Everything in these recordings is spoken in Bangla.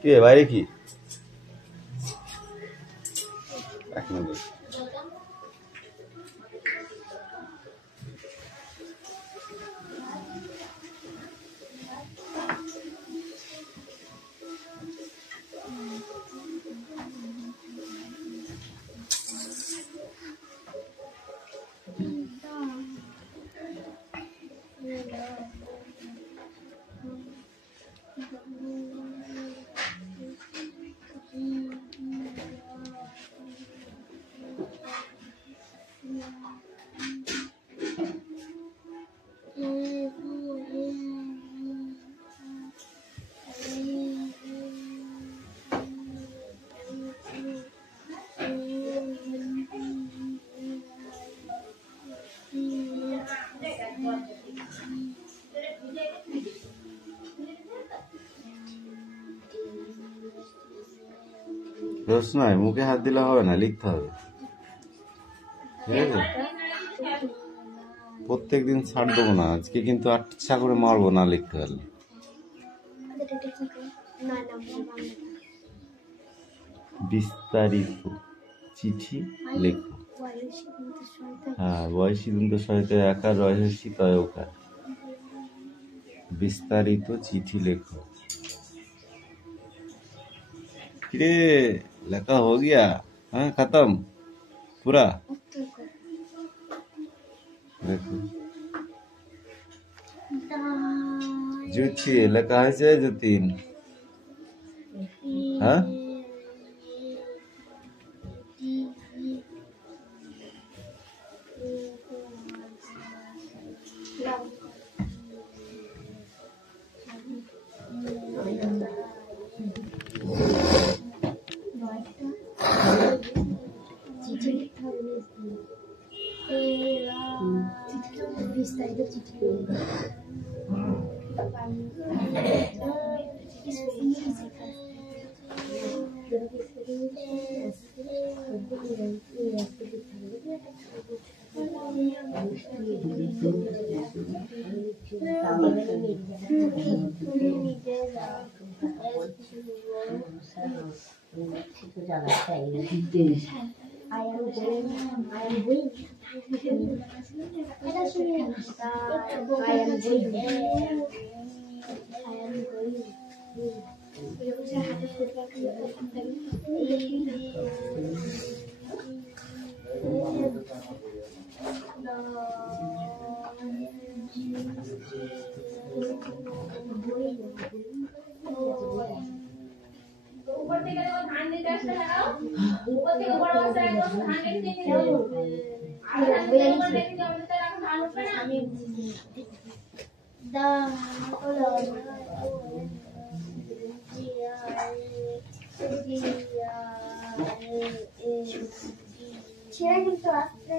কি বাইরে কি এক মিনিট দোষ নয়, মুখে হাত দিলে হবে না, লিখতে হবে। ঠিক আছে, প্রত্যেক দিন ছাড় দেবো না, আজকে কিন্তু আচ্ছা করে মারবো না লিখতে পারলে। বিস্তারিত চিঠি লেখো। হ্যাঁ, বয়সী দন্ত সহিত একার রহস্যি তয়কার। বিস্তারিত চিঠি লেখো। किरे लका हो गया? हाँ, खत्म पूरा। देखो जुती लका है से जुतीन। हाँ ऊपर से देखो धान नहीं कैसे लगाओ, ऊपर से ऊपर वाला है तो धान नहीं देंगे। आधा धान ऊपर लेके जाओ तो तेरा धान ऊपर ना दा ছেড়ে কিন্তু আসতে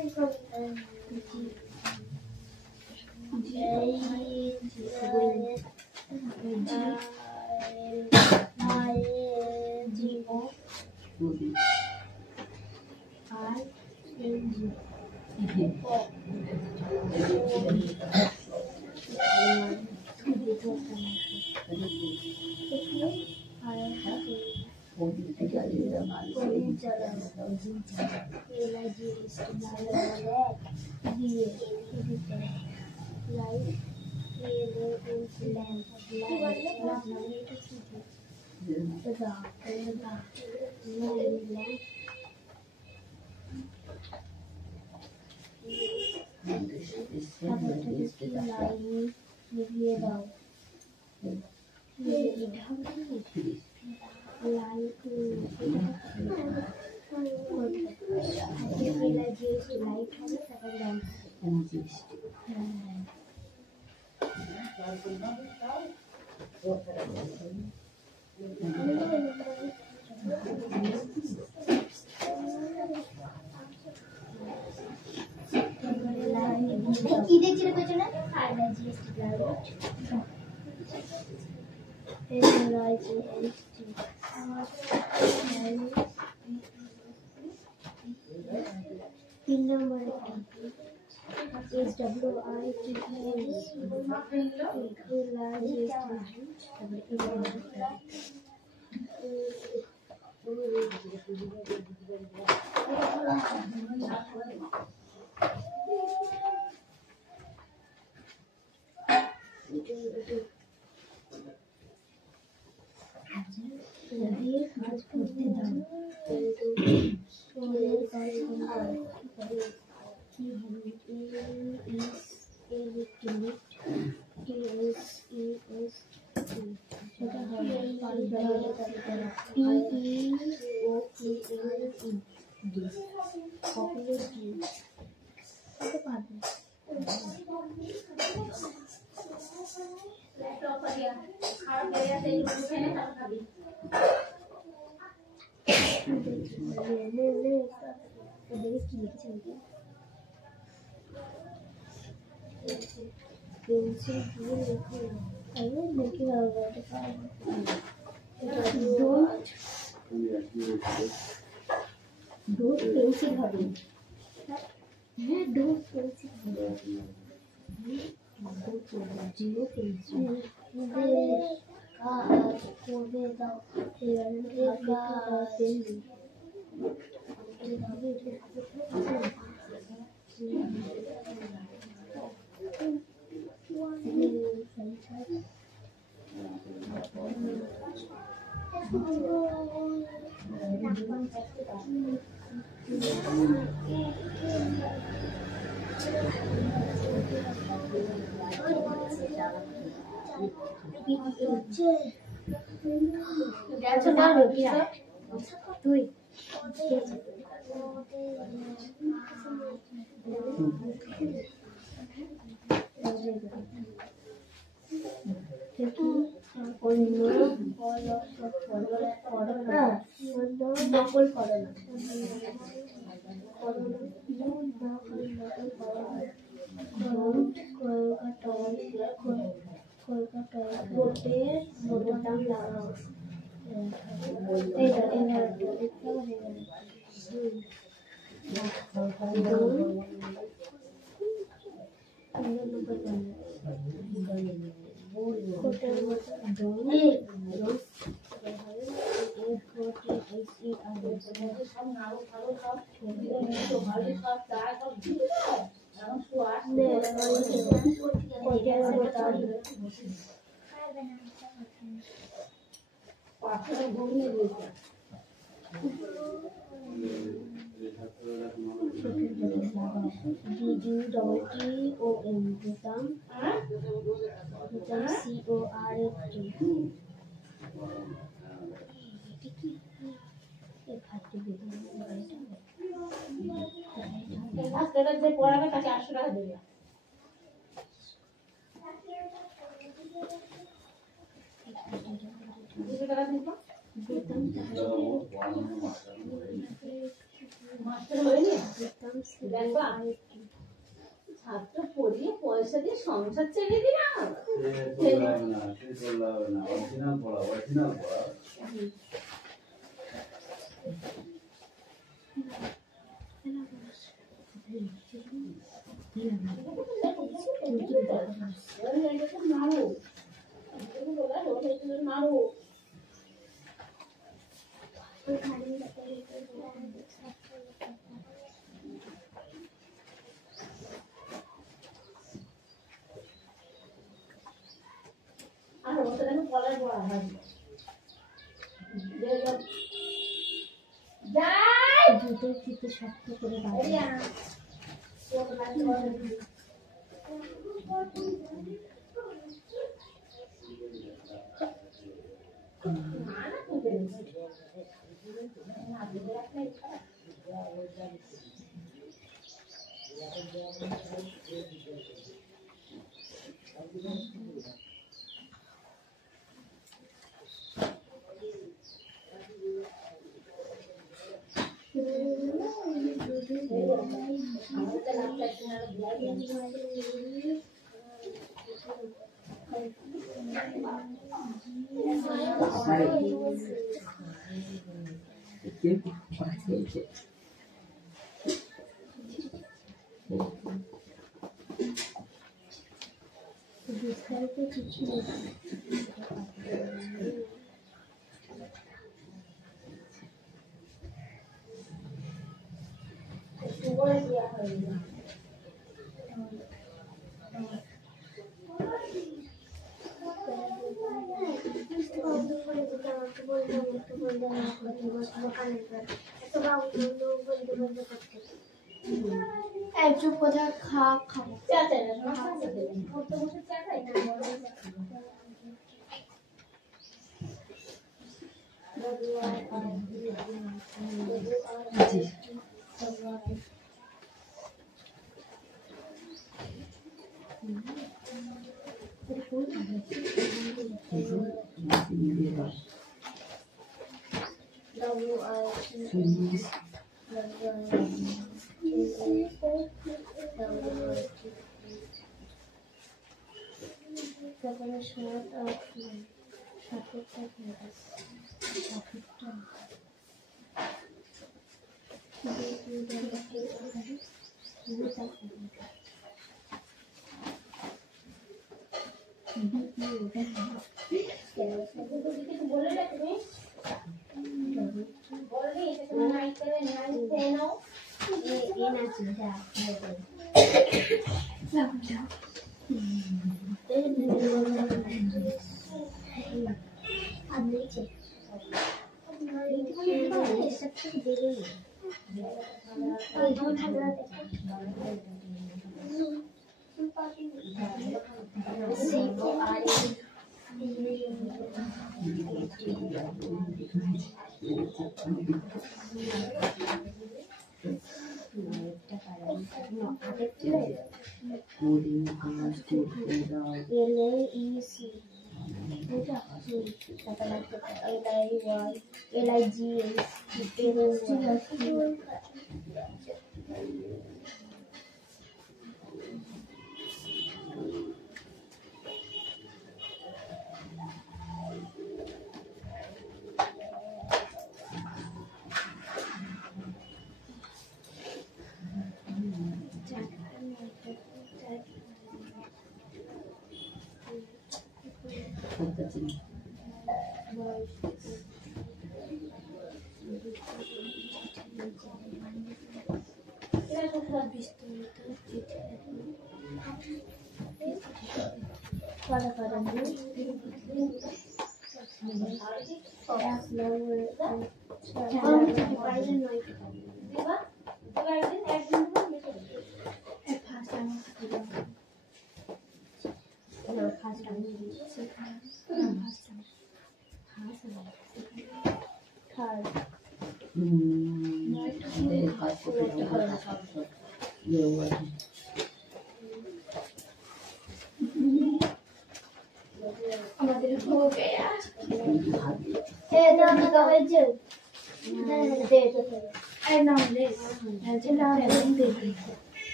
চুপ কথা খাবো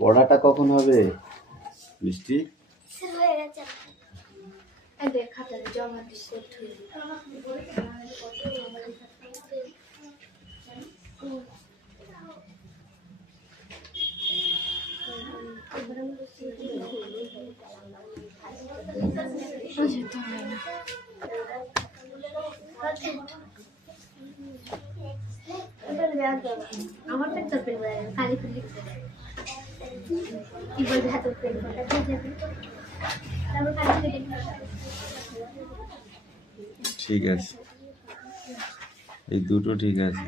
পড়াটা কখন হবে মিষ্টি? আমার পেট তো পেট খালি খুলি কি বলবে হাতে পেট ঠিক আছে, এই দুটো ঠিক আছে।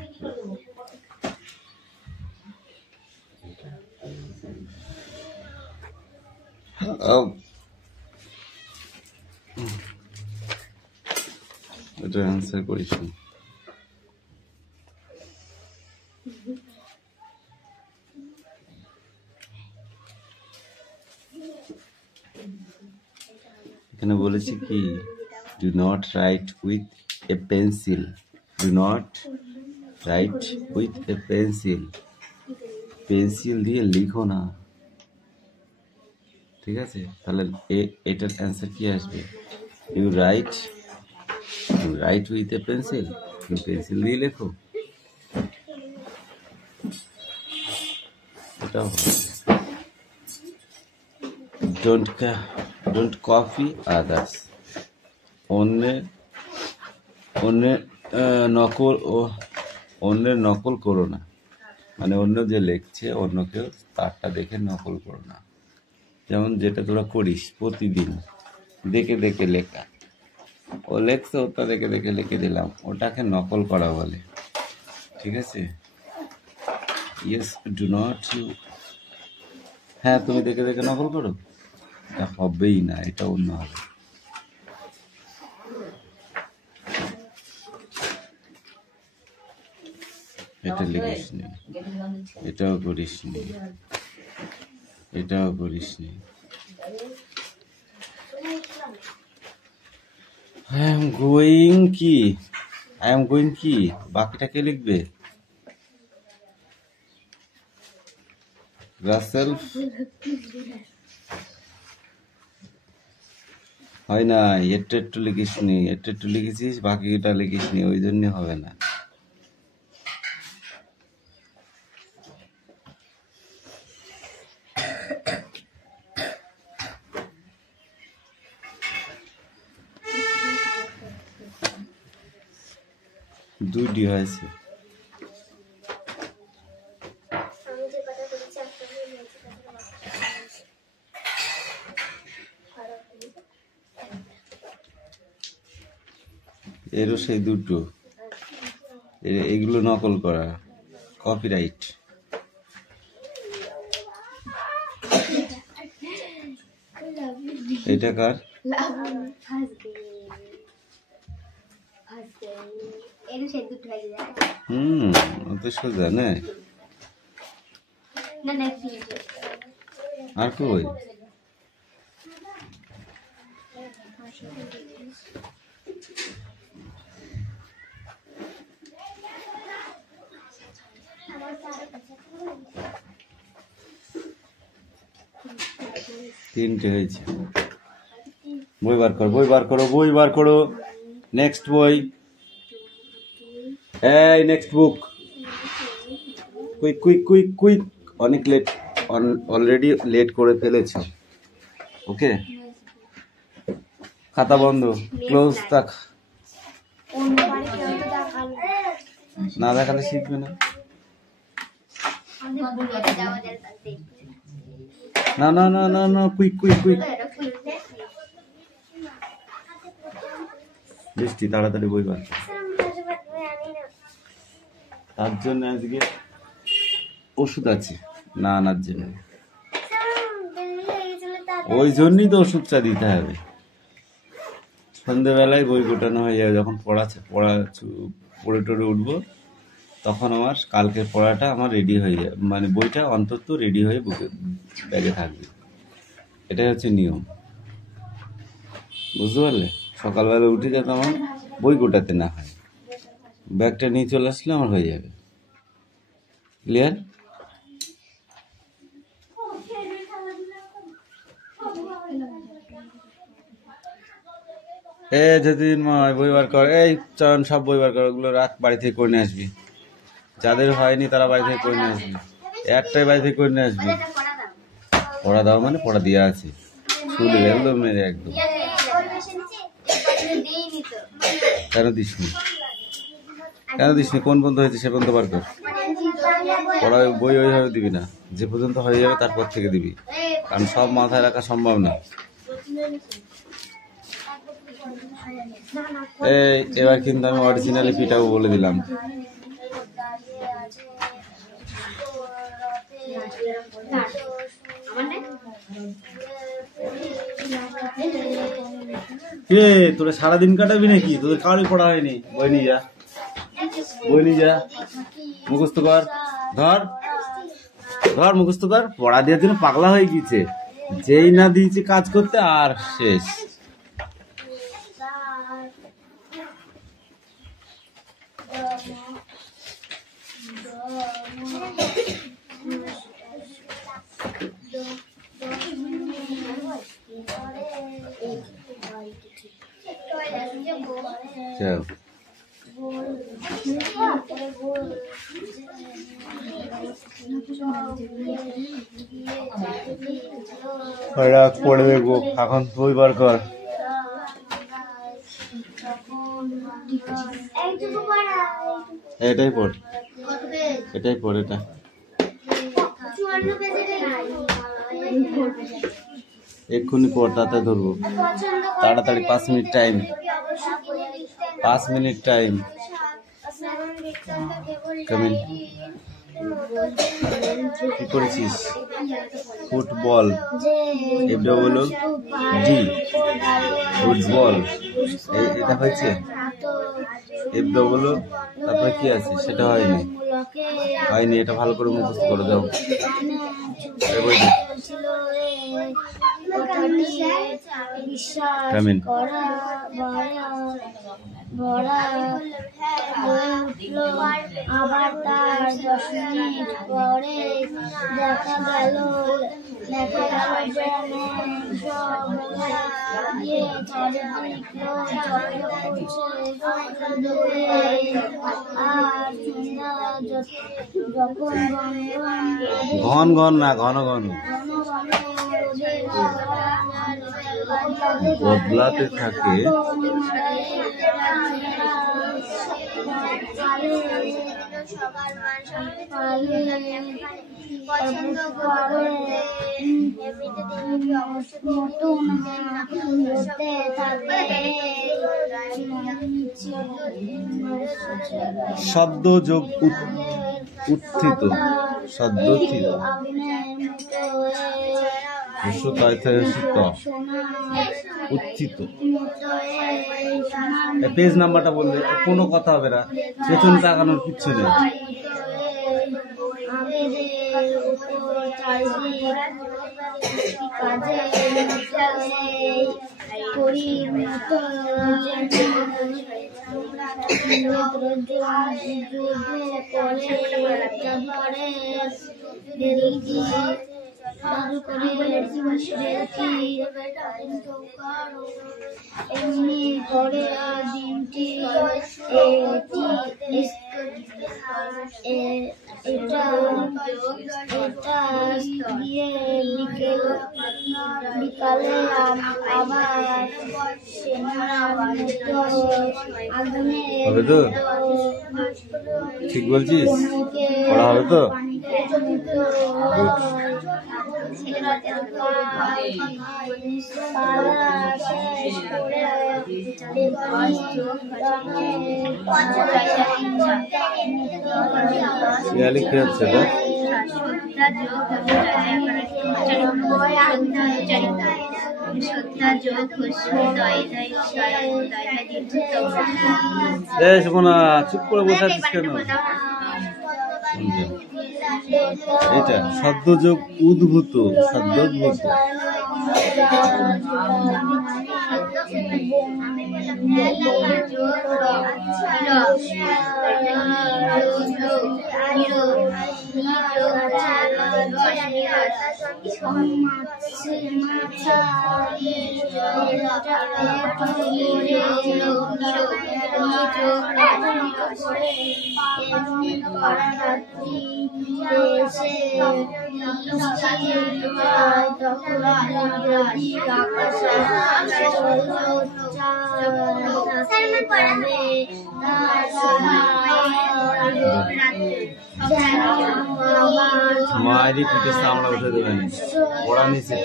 এটা অ্যান্সার করিস না। এখানে বলেছি কি, do not right with a pencil, do not right with a pencil. Pencil দিয়ে লিখো না, ঠিক আছে? তাহলে এটার অ্যান্সার কি আসবে? You write with a pencil, তুমি পেন্সিল দিয়ে লেখো, এটাও ডোন্ট কপি আদার্স, অন্যের নকল করো না, মানে অন্য যে লিখছে অন্য কেউ তারটা দেখে নকল করো না। যেমন যেটা তোরা করিস প্রতিদিন, দেখে দেখে লেখা, ও লেখছে ওটা দেখে দেখে লিখে দিলাম, ওটাকে নকল করা বলে, ঠিক আছে? Yes, do not you. হ্যাঁ, তুমি দেখে দেখে নকল করো, এটা হবেই না, এটা অন্য হবে। এটা লিখিস নি, এটাও করিস নি, এটাও করিস নি। আই এম গোয়িং কি বাকিটা কে লিখবে? রাসেল হয় না, একটু লিখিস নি, একটু লিখেছিস, বাকিটা লিখিস নি, ওই জন্য হবে না। দুইটি হয়েছে। এরও সেই দুটো, এগুলো নকল করা, কপিরাইট। এটা কার? অত সোজা না, আর কই? তিনটে হয়েছে। বই বার করো, নেক্সট বই, এই নেক্সট বুক, কুইক, অনেক লেট, অলরেডি লেট করে ফেলেছ। ওকে, খাতা বন্ধ, ক্লোজ থাক, না দেখালে শিখবে না। না, কুইক। বৃষ্টি তাড়াতাড়ি বই বার, তার জন্য আজকে ওষুধ আছে না আনার জন্য, ওই জন্যই তো ওষুধটা দিতে হবে। সন্ধ্যেবেলায় বই গোটানো হয়ে যাবে, যখন পড়ে টড়ে উঠবো তখন আমার কালকের পড়াটা আমার রেডি হয়ে যাবে, মানে বইটা অন্তত রেডি হয়ে ব্যাগে থাকবে। এটাই হচ্ছে নিয়ম, বুঝতে পারলে? সকালবেলা উঠে যাতে আমার বই গোটাতে না হয়, ব্যাগটা নিয়ে চলে আসলে আমার হয়ে যাবে। ক্লিয়ার? যেদিন বই বার কর, এই চরণ সব বই বার কর, ওগুলো রাখ, বাড়ি থেকে করে নিয়ে আসবি। যাদের হয়নি তারা বাড়ি থেকে করে নিয়ে আসবি, একটাই বাড়ি থেকে করে নিয়ে আসবি। পড়া দাও মানে পড়া দেওয়া আছে, শুনলে একদম মেরে একদম। কেন দিসনি? কোন পর্যন্ত হয়েছে সে পর্যন্ত বার কর। পড়া বই ওইভাবে দিবি না, যে পর্যন্ত হয়ে যাবে তারপর থেকে দিবি, কারণ সব মাথায় রাখা সম্ভব না। এবার কিন্তু আমি অরিজিনালি পিটাবো বলে দিলাম। তোরা সারাদিন কাটাবি নাকি? তোদের কারোই পড়া হয়নি? বই নিয়ে যা, মুখস্থ কর, ধর মুখস্থ কর। পড়া দেওয়ার জন্য পাগলা হয়ে গিয়েছে, যেই না দিয়েছে কাজ করতে আর শেষ। যাও। রাগ পড়ে দেখবো, এখন তুই বার কর। এটাই পড়, এটাই পড়, এটা এক্ষুনি পড়, তাতে ধরবো তাড়াতাড়ি। 5 minute time, 5 minute time. Come in. কি করেছিস? Football, FWD, football. এটা হয়েছে FW, তারপরে কি আছে সেটা হয়নি, হয়নি। এটা ভালো করে মুখস্থ করে দাও। কামিন। আবার তার 10 মিনিট পরে দেখা গেল ঘন ঘন না, ঘন ঘন বদলাতে থাকে। শব্দ যোগ উত্থিত, শব্দ উত্থিত। পেজ নাম্বারটা বললে কোনো কথা হবে না, পেছনে তাকানোর কিচ্ছু নেই। এমনি করে দিনটি এটা গিয়ে বিকালে আবার হবে তো? ঠিক বলছিস? পড়া হবে তো? শিয়ালি কি হচ্ছে? চুপ করে বসে আছিস কেন? এটা শব্দযোগ উদ্ভূত, শব্দোদ্ভূত। মায়েরই পিঠে চামড়া উঠে দেবেন, ওরা নিচে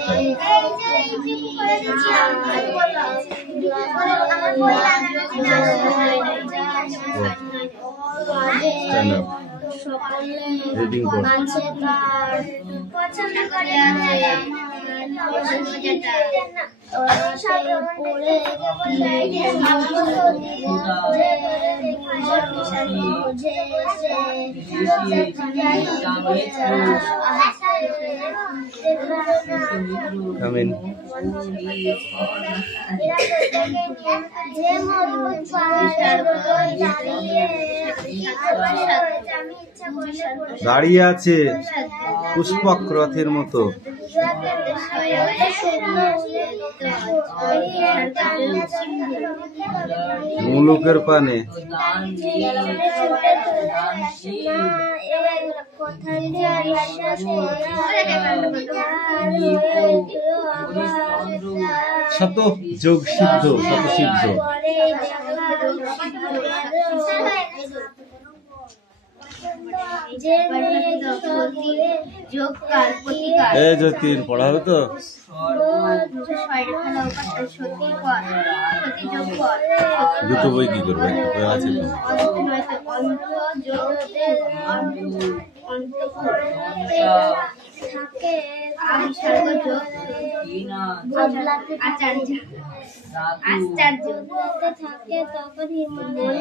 রিডিং করো। Come in. দাঁড়িয়ে আছে পুষ্পক রথের মতো। মুলুকের পানে শত যোগ সিদ্ধ, শত সিদ্ধ। এই যতীন পড়া হবে তো? দুটো বই কি করবে? একটা বই আছে থাকে তখন হিমালয়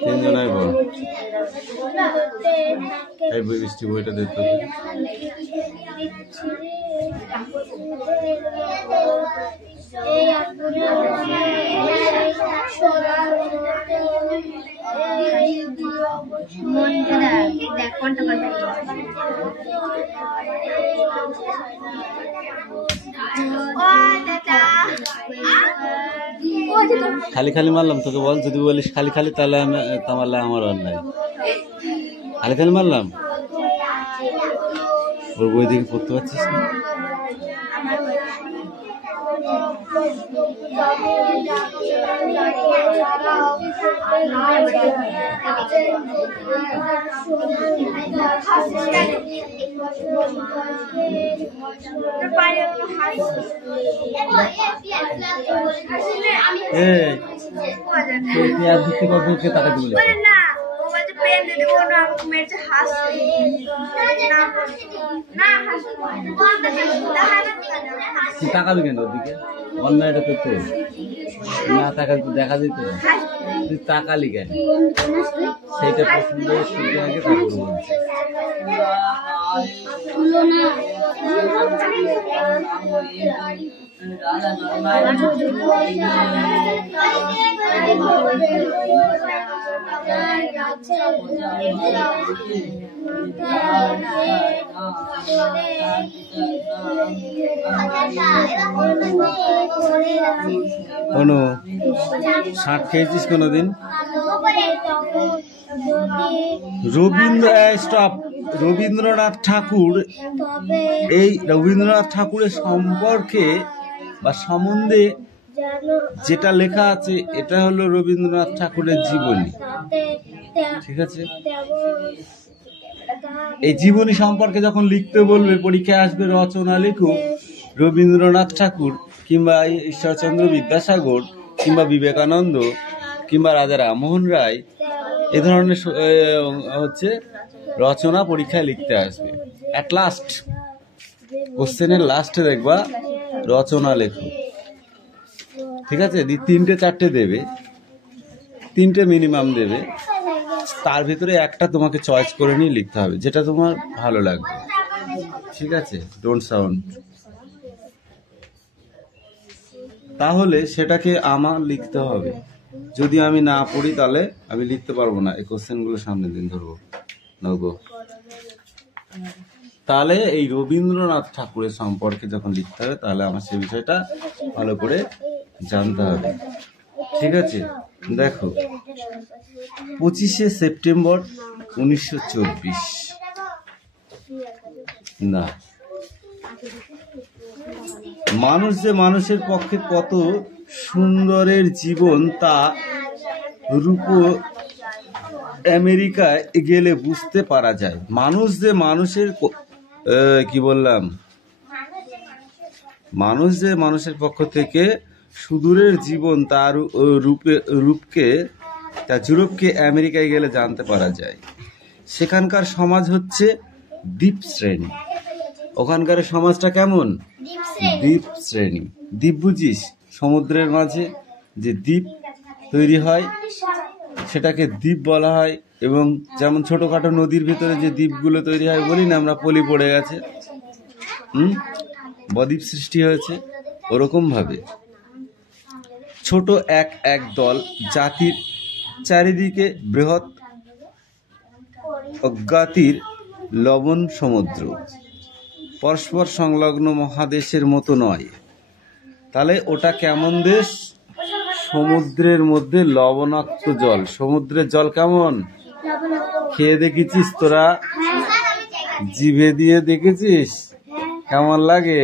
তিনজনাই বল। এই বৃষ্টি বইটা দেখতে খালি খালি মারলাম তোকে, বল। যদি বলিস খালি খালি তাহলে আমি তামারলে আমার অন্যায়। খালি খালি মারলাম, ওর বই দেখে পড়তে পারছিস না? তাকাবি কেন ওদিকে? অন্যায়টা তো তোর না, তাকালে তো দেখা যেত। তুই তাকালি কেন? সেইটা পছন্দ শুনতে আগে তারপর বলছি। অনু, শাক খেয়েছিস কোনোদিন? রবীন্দ্রনাথ ঠাকুর, এই রবীন্দ্রনাথ ঠাকুরের সম্পর্কে বা সম্বন্ধে যেটা লেখা আছে এটা হলো রবীন্দ্রনাথ ঠাকুরের জীবনী। ঠিক আছে, এই জীবনী সম্পর্কে যখন লিখতে বলবে, পরীক্ষায় আসবে রচনা লেখক রবীন্দ্রনাথ ঠাকুর কিংবা ঈশ্বরচন্দ্র বিদ্যাসাগর কিংবা বিবেকানন্দ কিংবা রাজা রামমোহন রায়, এ ধরনের হচ্ছে রচনা পরীক্ষায় লিখতে আসবে। অ্যাট লাস্ট কোশ্চেনের লাস্টে দেখবা রচনা লেখক। ঠিক আছে, 3-4টে দেবে, 3টে মিনিমাম দেবে, তার ভিতরে একটা তোমাকে চয়েস করে নিয়ে লিখতে হবে যেটা তোমার ভালো লাগবে। ঠিক আছে, ডোন্ট সাউন্ড। তাহলে সেটাকে আমার লিখতে হবে। যদি আমি না পড়ি তাহলে আমি লিখতে পারবো না। এই কোশ্চেনগুলো সামনের দিন ধরবো, নগো। তাহলে এই রবীন্দ্রনাথ ঠাকুরের সম্পর্কে যখন লিখতে হবে তাহলে আমার সেই বিষয়টা ভালো করে জানতে হবে। ঠিক আছে, দেখো 25শে সেপ্টেম্বর 1924 না, মানুষ যে মানুষের পক্ষে কত সুন্দরের জীবন তা রূপ আমেরিকায় গেলে বুঝতে পারা যায়। মানুষ যে মানুষের মানুষ যে মানুষের পক্ষ থেকে সুদূরের জীবন তার রূপকে আমেরিকায় গেলে জানতে পারা যায়। সেখানকার সমাজ হচ্ছে দ্বীপ শ্রেণী। ওখানকার সমাজটা কেমন? দ্বীপ শ্রেণী। দ্বীপ বুঝিস? সমুদ্রের মাঝে যে দ্বীপ তৈরি হয় সেটাকে দ্বীপ বলা হয়। এবং যেমন ছোটখাটো নদীর ভিতরে যে দ্বীপগুলো তৈরি হয়, বলি না আমরা পলি পড়ে গেছে, বদ্বীপ সৃষ্টি হয়েছে, ওরকম ভাবে ছোট এক এক দল জাতির চারিদিকে বৃহৎ অজ্ঞাতির লবণ সমুদ্র, পরস্পর সংলগ্ন মহাদেশের মতো নয়। তাহলে ওটা কেমন দেশ? সমুদ্রের মধ্যে লবণাক্ত জল। সমুদ্রের জল কেমন? খেয়ে দেখেছিস তোরা? জিভে দিয়ে দেখেছিস কেমন লাগে?